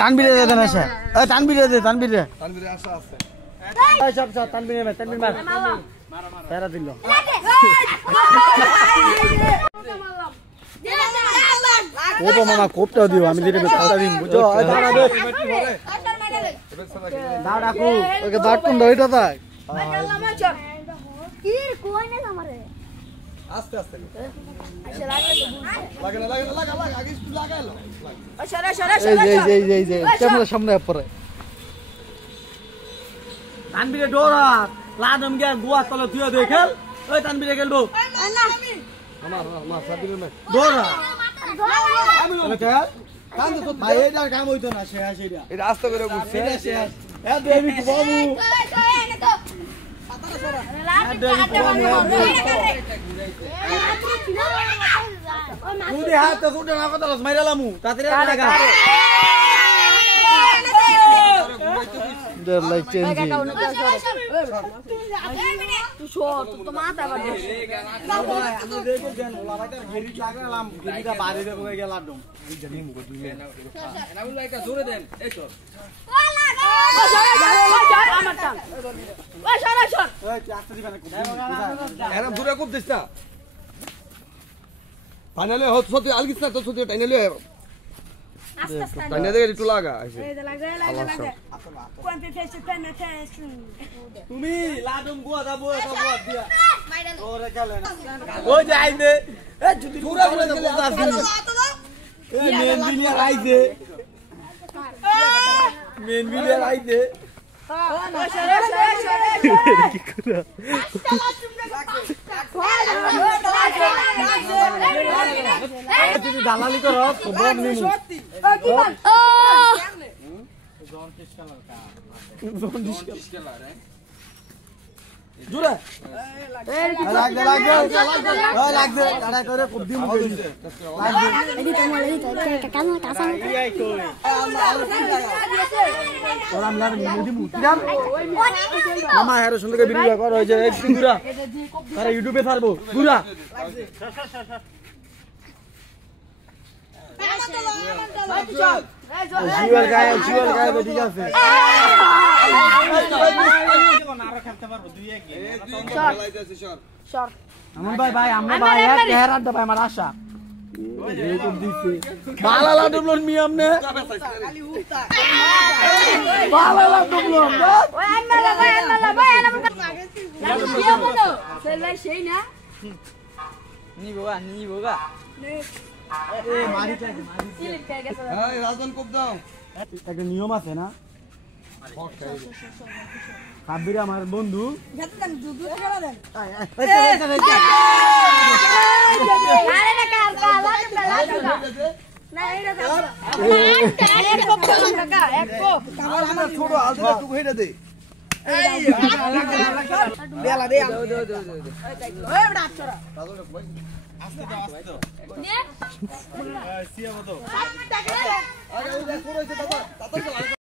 তানবিরে দেন আসে তানবিরে দে তানবিরে সব সব তানবিরে তানবির মার তেরা দিল ও মামা কোপটা দিও আমি দিতে কথা দিন বুঝো দাঁড়া দে দাও রাখো ওকে দাঁত কোন দইটা থাক কি কই না আমারে আস্তে আস্তে লাগা আগে লাগালো সরা সরা এই ক্যামেরা সামনে পড়ে তানবিরে ডোরা লাদম গিয়া গোয়া তলে তুই দেখেল ওই তানবিরে গেলবো আমার সাবিরের মে ডোরা আমি কান তো ভাই এটা কাম হইতো না শেষ এটা এটা আস্তে করে বুঝছে এ দেবি বাবু মুদি হাত তো উঠে না কথা মাইরালামু তাড়াতাড়ি লাগা দের লাইক চেঞ্জ তুই শোট তো মাথা বাদ আমি দেখো দেন ওলা ভাইটার গেরি লাগালাম গেরিটা বাড়ি রে হয়ে গেল একদম জানি মুগো দিলে না বল একটা জোরে দেন এই তো ও লাগা আমার টান ওই সরা সর ওই চাকরি দিবানে খুব এরকম জোরে খুব দিস না ফাইনালে হত সত্যি আলগিস না তো সত্যি ফাইনালে আস্তে আস্তে ফাইনালে দেখে একটু লাগা আছে এই লাগা কোন ফেসে পেন ফেস তুমি লাদম গোয়া দাবো সব গোয়া দিয়া মাইরান ওরে চলে না ওই যে আইছে এ যদি পুরা করে দাও এ মেন বিলিয়ার আইছে মেন বিলিয়ার আইছে সরা সরা সরা কি করে তুমি দালালি করো বম নিমু কি বল ও জন কিস কালার কা জন কিস কালার জুরা লাগবে লাগবে তাড়া করে খুব দিন গইছে লাগবে এদি তোমার এদি কাম কাসা এই কই ওরাম লার মুদি মুতিরাম মামা হের সুন্দর ভিডিও কর ওই যে এক গুরা আরে ইউটিউবে ছাড়বো গুরা জিওর গায়ে ঠিক আছে আমার ভাই আমরা ভাই এক হেরার দা ভাই আমার আশা এই তো দিছে বালালা ডবলন মি আমনে বালালা ডবলন ওই আন্নালা ভাই না দিও বলো সেই না নিবো গা এ মারি চাই ইলিট কে গেছে এই রাজন কোপ দাও একটা নিয়ম আছে না সাব্বির আমার বন্ধু যাতেন দুধ খেলা দেন আরে আরে না কার না এইটা দাও এক কোপ টাকা এক কোপ আমার ছোট আলটা একটু হেডে দে বেলা দে ওই বড় আছরা আস্তে দাও নে সিয়া বতো আগে ওই দেখো রইছে বাবা তাড়াতাড়ি